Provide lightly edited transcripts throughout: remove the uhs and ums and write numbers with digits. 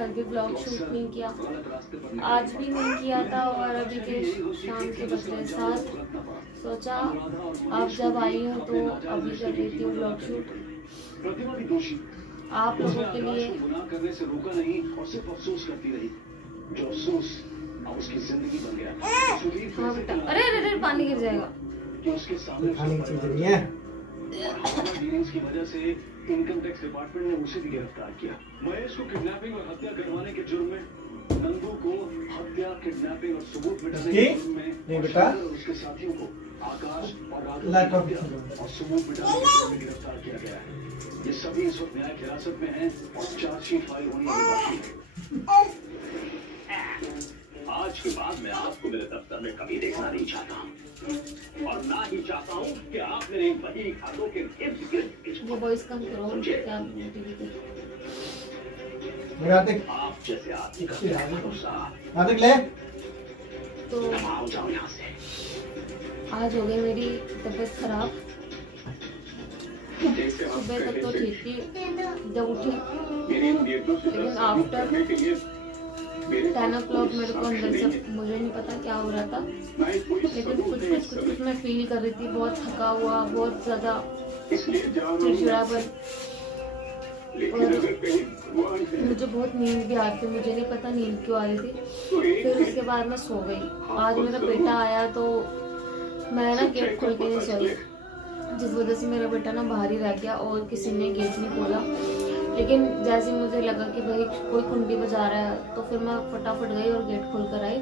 कल भी blog shoot नहीं किया, आज भी नहीं किया था और अभी के शाम के बज रहे 7। सोचा आप जब आई हो तो अभी कर लेती हूँ ब्लॉग शूट आप लोगों के लिए। करने से रोका नहीं और सिर्फ अफसोस करती रही, जो अफसोस अब उसकी जिंदगी बन गया। हाँ बेटा, अरे अरे अरे पानी गिर जाएगा। कि उसके सामने खाने की चीज नहीं है और डीलिंग्स की वजह से इनकम टैक्स डिपार्टमेंट ने उसे भी गिरफ्तार किया। महेश को किडनैपिंग और हत्या करवाने के जुर्म में, नंदू को हत्या, किडनैपिंग और सबूत मिटाने के जुर्म में और उसके साथियों को आकाश और राघव और सबूत मिटाने के जुर्म में गिरफ्तार किया गया है। ये सभी इस वक्त न्यायिक हिरासत में हैं और चार्जशीट फाइल होनी अभी बाकी है। आज के बाद मैं आपको मेरे दफ्तर में कभी देखना नहीं चाहता और ना ही चाहता हूँ कि आप मेरे वही खातों के इर्द गिर्द वॉइस कम करो। आप जैसे आदमी का भरोसा ले तो आओ जाओ यहाँ से। आज हो गई मेरी तबीयत खराब। सुबह तक तो ठीक थी जब उठी, लेकिन आफ्टर 10 o'clock मेरे को अंदर से मुझे नहीं पता क्या हो रहा था, लेकिन कुछ मैं फील कर रही थी, बहुत थका हुआ, बहुत ज्यादा चिड़चिड़ापन और मुझे बहुत नींद भी आ रही थी। मुझे नहीं पता नींद क्यों आ रही थी। फिर उसके बाद मैं सो गई। आज मेरा बेटा आया तो मैं ना गेट खोल के नहीं सोई, जिस वजह से मेरा बेटा ना बाहर ही रह गया और किसी ने गेट नहीं खोला। लेकिन जैसे मुझे लगा कि भाई कोई कुंडी बजा रहा है तो फिर मैं फटाफट गई और गेट खोल कर आई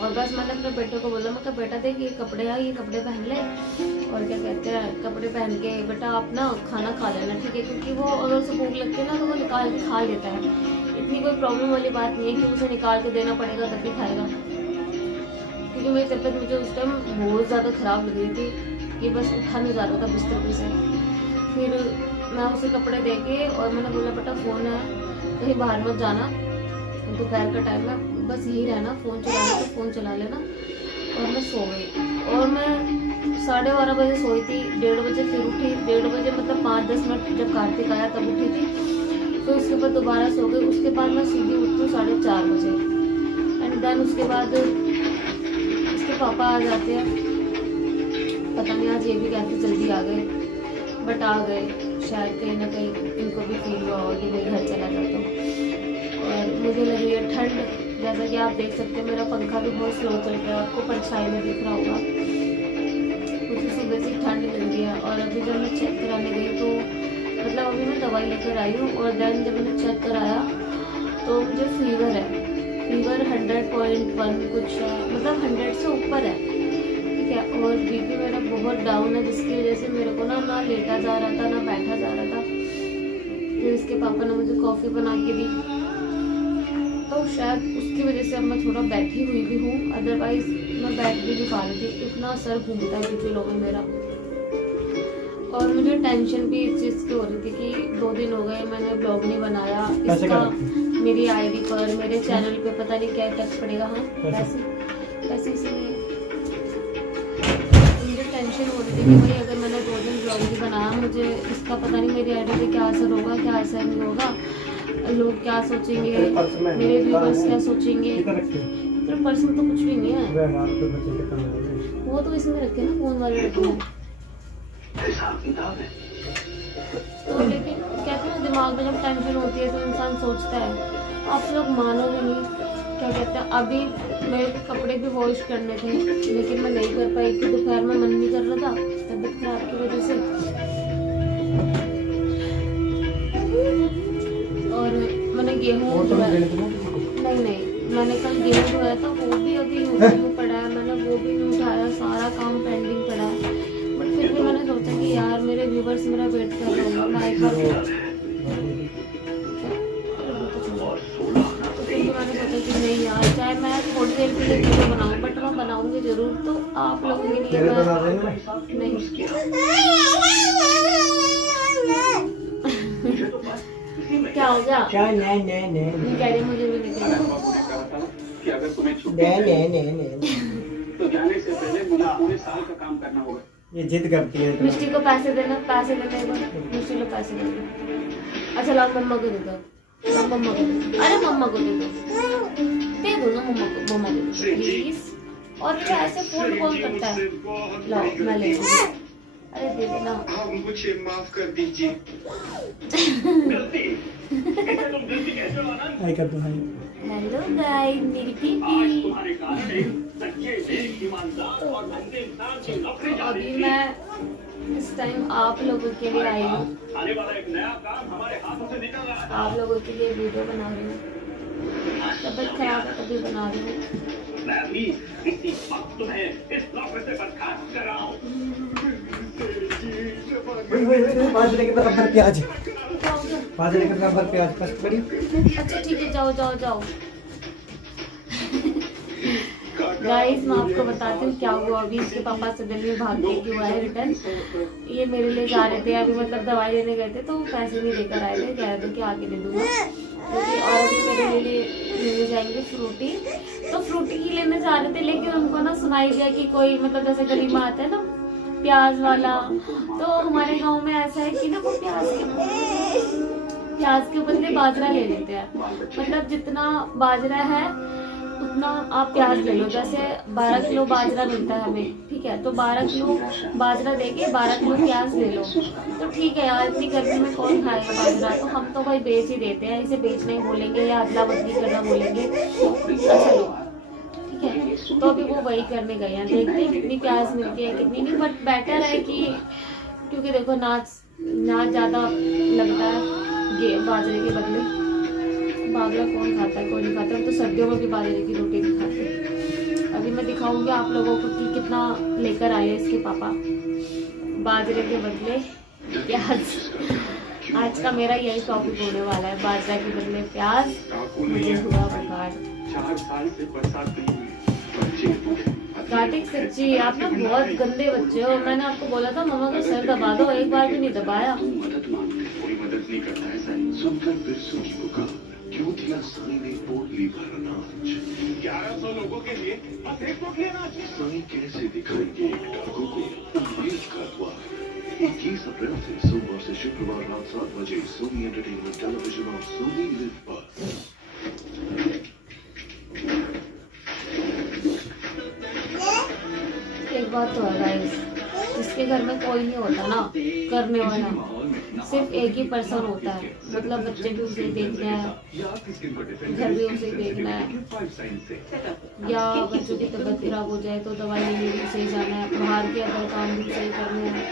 और बस मैंने अपने बेटे को बोला, मैं कहा बेटा देख ये कपड़े है, ये कपड़े पहन ले और क्या कहते हैं कपड़े पहन के बेटा आप ना खाना खा लेना, ठीक है? क्योंकि वो अगर उसे भूख लगती है ना तो वो निकाल के खा लेता है। इतनी कोई प्रॉब्लम वाली बात नहीं है कि उसे निकाल के देना पड़ेगा तभी खाएगा, क्योंकि मेरी तबीयत मुझे उस टाइम बहुत ज़्यादा ख़राब लग रही थी कि बस उठा नहीं जा रहा था बिस्तर पे से। फिर मैं उसे कपड़े दे के और मैंने बोला बेटा फ़ोन है, कहीं बाहर मत जाना, दोपहर का टाइम है, बस यही रहना, फ़ोन चलाना तो फ़ोन चला लेना। और मैं सो गई और मैं 12:30 बजे सोई थी, 1:30 बजे फिर उठी, 1:30 बजे मतलब 5-10 मिनट जब कार्तिक आया तब उठी थी। फिर उसके बाद दोबारा सो गई। उसके बाद मैं सीधी उठी हूँ 4:30 बजे एंड देन उसके बाद उसके पापा आ जाते हैं, पता नहीं आज ये भी कहते जल्दी आ गए, बट आ गए। शायद कहीं ना कहीं इनको भी फील हुआ होगा कि मैं घर चला जाता हूँ। और मुझे लग रही है ठंड, जैसा कि आप देख सकते हैं मेरा पंखा भी बहुत स्लो चल रहा है, आपको परछाई में दिख रहा होगा। मुझे सुबह से ठंड लग रही है और अभी जब मैं चेक कराने गई तो मतलब अभी मैं दवाई लेकर आई हूँ और देन जब मैंने चेक कराया तो मुझे फीवर है, फीवर 100.1 कुछ है, मतलब 100 से ऊपर है, ठीक है? और बीपी मेरा बहुत डाउन है, जिसकी वजह से मेरे को ना लेटा जा रहा था ना बैठा जा रहा था। फिर इसके पापा ने मुझे कॉफ़ी बना के दी तो शायद उसकी वजह से अब मैं थोड़ा बैठी हुई भी हूँ, अदरवाइज मैं बैठ भी नहीं पा रही थी, इतना सर घूमता है बीपी लो में मेरा। और मुझे टेंशन भी इस चीज़ की हो रही थी कि 2 दिन हो गए मैंने ब्लॉग नहीं बनाया, इसका मेरी आईडी पर मेरे चैनल पे पता नहीं क्या इफेक्ट पड़ेगा। हाँ पैसे इसीलिए मुझे टेंशन हो रही थी कि भाई अगर मैंने 2 दिन ब्लॉग नहीं बनाया, मुझे इसका पता नहीं मेरी आईडी पे क्या असर होगा, क्या असर नहीं होगा, लोग क्या सोचेंगे, मेरे व्यूअर्स क्या सोचेंगे। मेरे पर्स में तो कुछ भी नहीं है, वो तो इसमें रखे ना फोन वाले रखे हैं। तो लेकिन कहते हैं दिमाग में जब टेंशन होती है तो इंसान सोचता है। आप लोग मानोगे नहीं, क्या कहते हैं अभी मेरे कपड़े भी वॉश करने थे लेकिन मैं नहीं कर पाई कि दोपहर में मन नहीं कर रहा था तबीयत खराब की वजह से। और मैंने गेहूँ नहीं मैंने कल गेहूँ धोया था, वो भी अभी यूँ पड़ा है, मैंने वो भी नहीं उठाया, सारा काम पेंडिंग पड़ा है। बट फिर भी मैंने सोचा कि यार मेरे व्यूवर्स मेरा वेट कर रहे हैं, मैं एक बार मैंने सोचा कि नहीं यार चाहे मैं थोड़ी देर के लिए वीडियो बनाऊँ बट मैं बनाऊंगी जरूर, तो आप लोगों के लिए नहीं क्या हो गया? क्या नहीं कह रही मुझे भी नहीं तो जाने से पहले मुझे पूरे साल का काम करना होगा। ये जिद करती है। मिष्टी को पैसे देना एक बार, मिष्टी को पैसे देना। अच्छा लाओ मम्मा को दे दो। मम्मा को दे। अरे मम्मा को दे दो ना मम्मा को दे दो प्लीज। और फिर ऐसे फोल्ड कौन करता है? लाओ मैं ले लूंगी। अरे दे देना। आप मुझे माफ कर दीजिए। हाय कर दो, हाय। हेलो गाइस, मेरी बेबी। तो अभी मैं इस टाइम आप लोगों के लिए आई हूँ, आप लोगों के लिए वीडियो बना रही हूँ। तबीयत खराब है तभी बना रही हूँ। मैं भी इसी वक्त तुम्हें इस नौकरी से बर्खास्त कर रहा हूँ। बाजरे के बराबर प्याज, क्या हो गया? बाजरे के बराबर प्याज कष्ट करी। अच्छा ठीक है, जाओ जाओ जाओ। गाइस मैं आपको बताती हूँ क्या हुआ। अभी इसके पापा से दिल्ली में भाग के हुआ है रिटर्न। ये मेरे लिए जा रहे थे अभी, मतलब दवाई लेने गए थे तो पैसे नहीं लेकर आए थे, कह रहे थे कि आके दे दूंगा। और अभी मेरे लिए लेने जाएंगे फ्रूटी। तो फ्रूटी ही लेने जा रहे थे, लेकिन उनको ना सुनाई दिया कि कोई मतलब जैसे गली में आता है ना प्याज वाला, तो हमारे गांव में ऐसा है कि ना वो प्याज के बदले बाजरा ले लेते हैं। मतलब जितना बाजरा है उतना आप प्याज ले लो। जैसे 12 किलो बाजरा मिलता है हमें, ठीक है, तो 12 किलो बाजरा देके 12 किलो प्याज ले लो। तो ठीक है यार, इतनी गर्मी में कौन खाएगा बाजरा, तो हम तो भाई बेच ही देते हैं। इसे बेचना ही बोलेंगे या अदला बदली करना बोलेंगे। अच्छा लो, ठीक है। तो अभी वो वही करने गए हैं, देखते हैं कितनी प्याज मिलती है कितनी नहीं। बट बेटर है कि, क्योंकि देखो नाच ज्यादा लगता है बाजरे के बदले। बाजरा कौन खाता है? कोई नहीं खाता। हम तो सर्दियों में भी बाजरे की रोटी नहीं खाते। अभी मैं दिखाऊंगी आप लोगों को कि कितना लेकर आए हैं इसके पापा बाजरे के बदले प्याज। आज का मेरा यही टॉपिक होने वाला है, बाजरा के बदले प्याज। मुझे हुआ बुखार। 4 साल से बरसात नहीं हुई। कार्तिक सच्ची आप ना बहुत गंदे बच्चे हो। मैंने आपको बोला था मम्मा का सर दबा दो, एक बार भी नहीं दबाया। मदद मांगते कोई मदद नहीं करता है सर। सुनकर बिरसू की पुकार, क्यों दिया साईं ने पोटली भर अनाज। 1100 लोगों के लिए बस एक पोटली अनाज। साईं कैसे दिखाएंगे एक डाकू को उम्मीद का द्वार। 21 अप्रैल से सोमवार से शुक्रवार रात 7 बजे सोनी एंटरटेनमेंट टेलीविजन और सोनी लिव पर। एक बात तो है गाइस, जिसके घर में कोई नहीं होता ना करने वाला, सिर्फ एक ही पर्सन होता है। मतलब बच्चे भी उसे देखना है, घर भी उसे देखना है, या बच्चों की तबीयत खराब हो जाए तो दवाई लेने भी सही जाना है, बाहर के अगर काम भी सही करने हैं।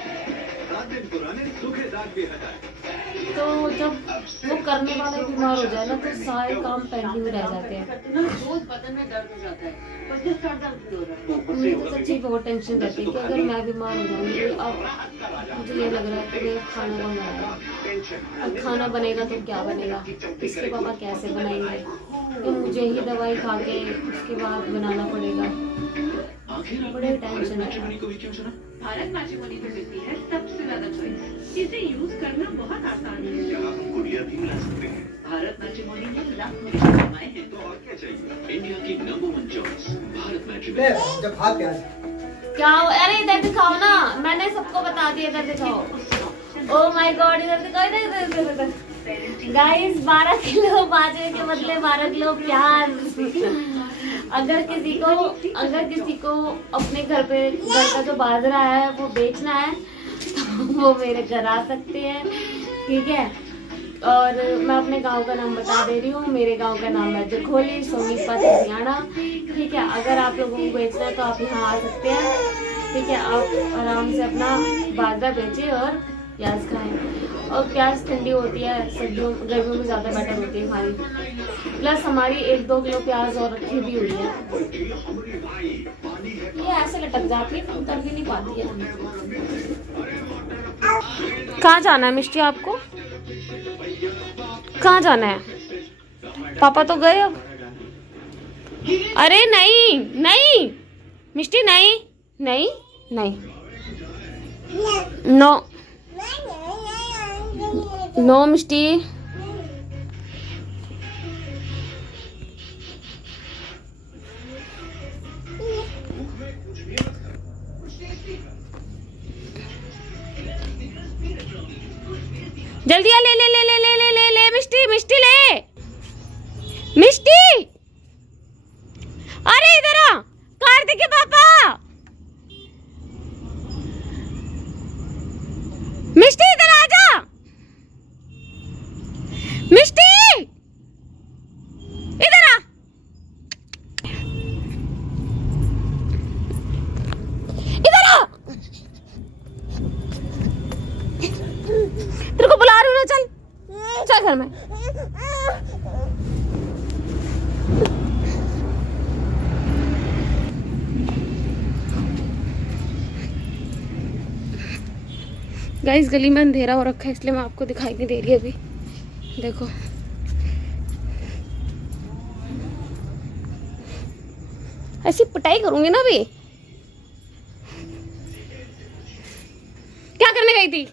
तो जब वो करने वाला बीमार हो जाए ना तो सारे काम पेंडिंग रह जाते हैं। बदन में दर्द हो जाता है, बस जिस दर्द हो रहा है। मुझे तो सच्ची बहुत टेंशन रहती है कि अगर मैं बीमार हो जाऊंगी। अब मुझे ये लग रहा है कि मैं खाना कौन बनाएगा। अब खाना बनेगा तो क्या बनेगा, इसके पापा कैसे बनाएंगे, तो मुझे ही दवाई खा के उसके बाद बनाना पड़ेगा। बड़े टेंशन है। भारत मैट्रिमोनी पर मिलती है सबसे ज्यादा चॉइस। इसे यूज करना बहुत आसान है। क्या हम गुड़िया भी मिला सकते हैं? भारत मैट्रिमोनी में लाख कमाए हैं। तो और क्या चाहिए? इंडिया की नंबर 1 चॉइस भारत ले मैट्रिमोनी। जब खा प्याज। क्या हो? अरे इधर दिखाओ ना, मैंने सबको बता दिया, इधर दिखाओ। ओह माय गॉड, इधर दिखाओ, इधर गाइस 12 किलो बाजरे के बदले 12 किलो प्याज। अगर किसी को अपने घर का जो बाजरा है वो बेचना है तो वो मेरे घर आ सकते हैं, ठीक है। और मैं अपने गांव का नाम बता दे रही हूँ। मेरे गांव का नाम है जखोली, सोनीपत, हरियाणा, ठीक है। अगर आप लोगों को बेचना है तो आप यहाँ आ सकते हैं, ठीक है। आप आराम से अपना बाजरा बेचिए और प्याज खाएं। और प्याज ठंडी होती है, सर्दियों गर्मियों में ज़्यादा बेटर होती है खानी। प्लस हमारी 1-2 किलो प्याज और रखी भी हुई है, ये ऐसे लटक जाती है, उतर भी नहीं पाती है। कहाँ जाना है मिष्टी आपको? कहाँ जाना है? पापा तो गए अब। अरे नहीं नहीं मिष्टी, नहीं नहीं नहीं, नो नो मिष्टी। जल्दी आ, ले ले ले ले ले ले ले ले मिष्टी मिष्टी ले। मिष्टी, अरे इधर आ, कार्तिक के पापा। मिष्टी इधर आ जा, मिष्टी इधर आ। इधर आ, तेरे को बुला रही हूँ ना, चल चल घर में। गाइस गली में अंधेरा हो रखा है, इसलिए मैं आपको दिखाई नहीं दे रही अभी। देखो ऐसी पिटाई करूंगी ना अभी। क्या करने गई थी?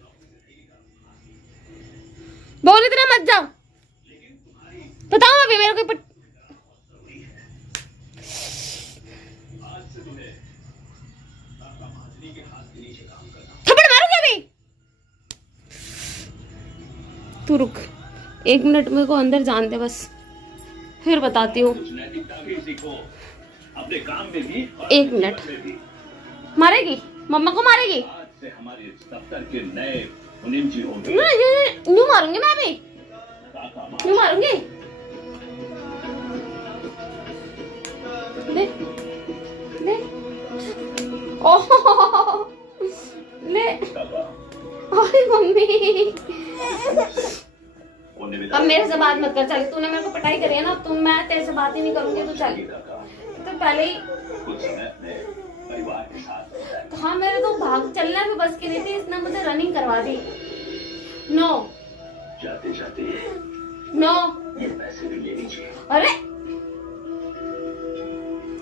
बोल इतना मत जाओ, बताओ अभी मेरे को थप्पड़ मारूंगी अभी। तू रुक 1 मिनट, मेरे को अंदर जान दे बस, फिर बताती हूँ। अपने काम में भी 1 मिनट। मारेगी? मम्मा को मारेगी? आज से हमारे दफ्तर के नए मुनीम जी होंगे। यूं मारूंगी मैं अभी, यूं मारूंगी। ले ले, ओह ले, ओए मम्मी। अब मेरे से बात मत कर, चल तूने मेरे को पिटाई करी है ना, अब मैं तेरे से बात ही नहीं करूंगी। तो चल, तो पहले ही परिवार के साथ हाँ, मेरे तो भाग चलना भी बस की नहीं थी, इसने मुझे रनिंग करवा दी। नो जाते जाते नो, ये पैसे भी ले लीजिए। अरे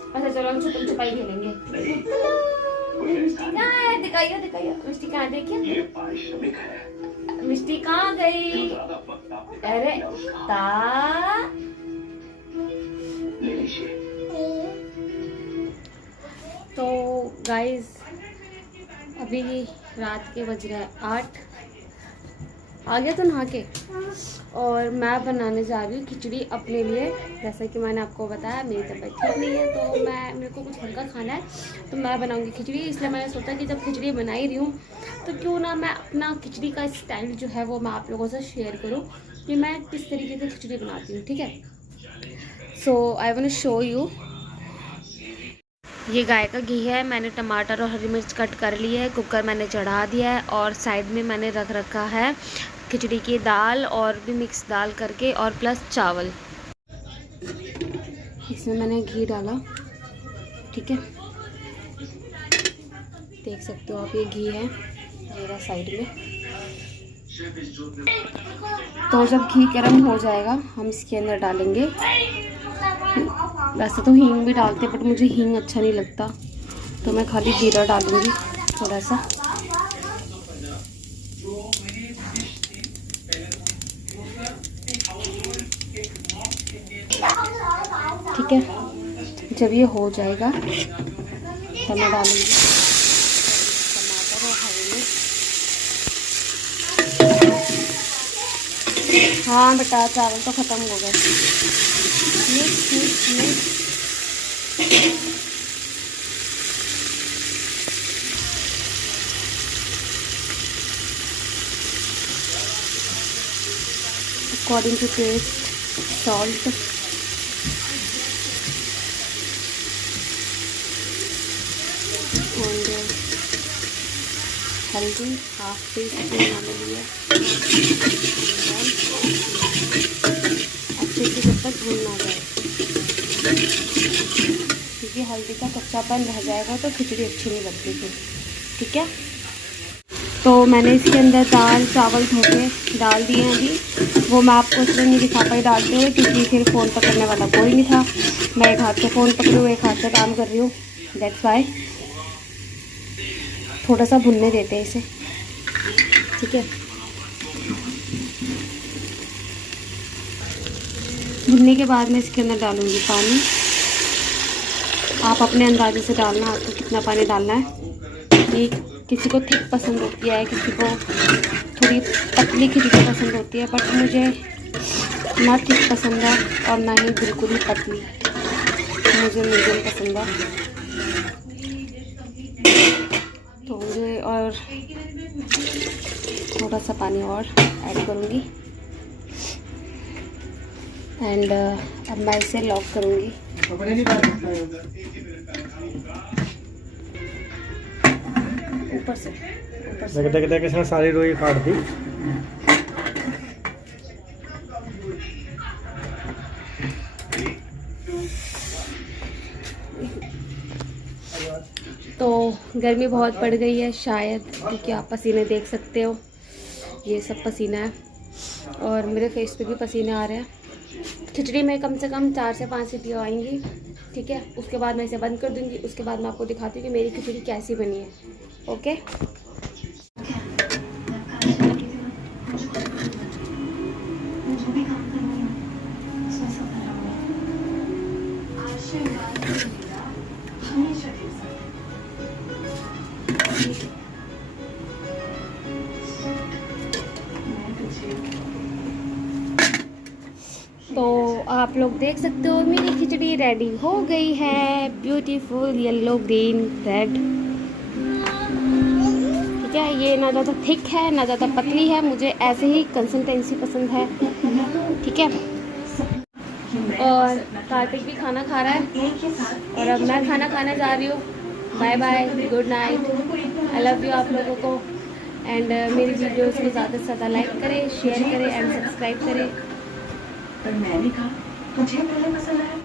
अच्छा चलो हम छुपन छुपाई खेलेंगे। नहीं, कोई ऐसा नहीं। दिखाइए दिखाइए, मिष्टी कहाँ? देखिए ये पारिश्रमिक है। मिष्टी कहाँ गई? जो ज्यादा वक्त आपने अरे दिया उसका ता, ले लीजिए। तो गाइस अभी रात के बज रहे हैं 8, आ गया तो नहा के, और मैं बनाने जा रही हूँ खिचड़ी अपने लिए। जैसा कि मैंने आपको बताया मेरी तबीयत ठीक नहीं है, तो मेरे को कुछ हल्का खाना है, तो मैं बनाऊंगी खिचड़ी। इसलिए मैंने सोचा कि जब खिचड़ी बना ही रही हूँ तो क्यों ना मैं अपना खिचड़ी का स्टाइल जो है वो मैं आप लोगों से शेयर करूँ कि मैं किस तरीके से खिचड़ी बनाती हूँ, ठीक है। So I want to show you. ये गाय का घी है, मैंने टमाटर और हरी मिर्च कट कर ली है, कुकर मैंने चढ़ा दिया है, और साइड में मैंने रख रखा है खिचड़ी की दाल और भी मिक्स दाल करके, और प्लस चावल। इसमें मैंने घी डाला, ठीक है, देख सकते हो आप, ये घी है मेरा साइड में। तो जब घी गर्म हो जाएगा हम इसके अंदर डालेंगे, वैसे तो हींग भी डालते हैं बट मुझे हींग अच्छा नहीं लगता, तो मैं खाली जीरा डालूंगी थोड़ा सा। ठीक है, जब ये हो जाएगा तब मैं डालूंगी टमाटर और हरी मिर्च। हाँ बेटा, चावल तो ख़त्म हो गए। Mix mix mix. According to taste salt, हल्दी 1/2 टीस्पून मैंने लिया। अच्छे से जब तक भून ना जाए, क्योंकि हल्दी का कच्चापन रह जाएगा तो खिचड़ी अच्छी नहीं लगती फिर, ठीक है। तो मैंने इसके अंदर दाल चावल धो के डाल दिए हैं अभी। वो मैं आपको इसलिए नहीं दिखा पाई डालते हुए क्योंकि फिर फ़ोन पकड़ने वाला कोई नहीं था। मैं एक हाथ से फ़ोन पकड़ी हुई, एक हाथ से काम कर रही हूँ, दैट्स वाई। थोड़ा सा भुनने देते हैं इसे, ठीक है। भुनने के बाद मैं इसके अंदर डालूँगी पानी। आप अपने अंदाजे से डालना, आपको कितना पानी डालना है। ये किसी को थिक पसंद होती है, किसी को थोड़ी पतली खिचड़ी पसंद होती है, बट मुझे ना ठीक पसंद है और ना ही बिल्कुल ही पतली, मुझे मीडियम पसंद है। तो मुझे और थोड़ा सा पानी और ऐड करूँगी एंड अब मैं इसे लॉक करूँगी। ऊपर से देख इसने सारी रोई काट दी। तो गर्मी बहुत पड़ गई है शायद, क्योंकि आप पसीने देख सकते हो, ये सब पसीना है और मेरे फेस पे भी पसीने आ रहे हैं। खिचड़ी में कम से कम 4 से 5 सीटियाँ आएंगी, ठीक है। उसके बाद मैं इसे बंद कर दूँगी। उसके बाद मैं आपको दिखाती हूँ कि मेरी खिचड़ी कैसी बनी है। ओके, तो आप लोग देख सकते हो मेरी खिचड़ी रेडी हो गई है। ब्यूटीफुल येलो ग्रीन रेड, ठीक है। ये ना ज़्यादा थिक है ना ज़्यादा पतली है, मुझे ऐसे ही कंसिस्टेंसी पसंद है, ठीक है। और कार्तिक भी खाना खा रहा है और अब मैं खाना खाने जा रही हूँ। Bye bye, good night, I love you आप लोगों को। एंड मेरी वीडियोज़ को ज़्यादा से ज़्यादा लाइक करें, शेयर करें एंड सब्सक्राइब करें। पर मैंने कहा तुझे पहले पसंद आया।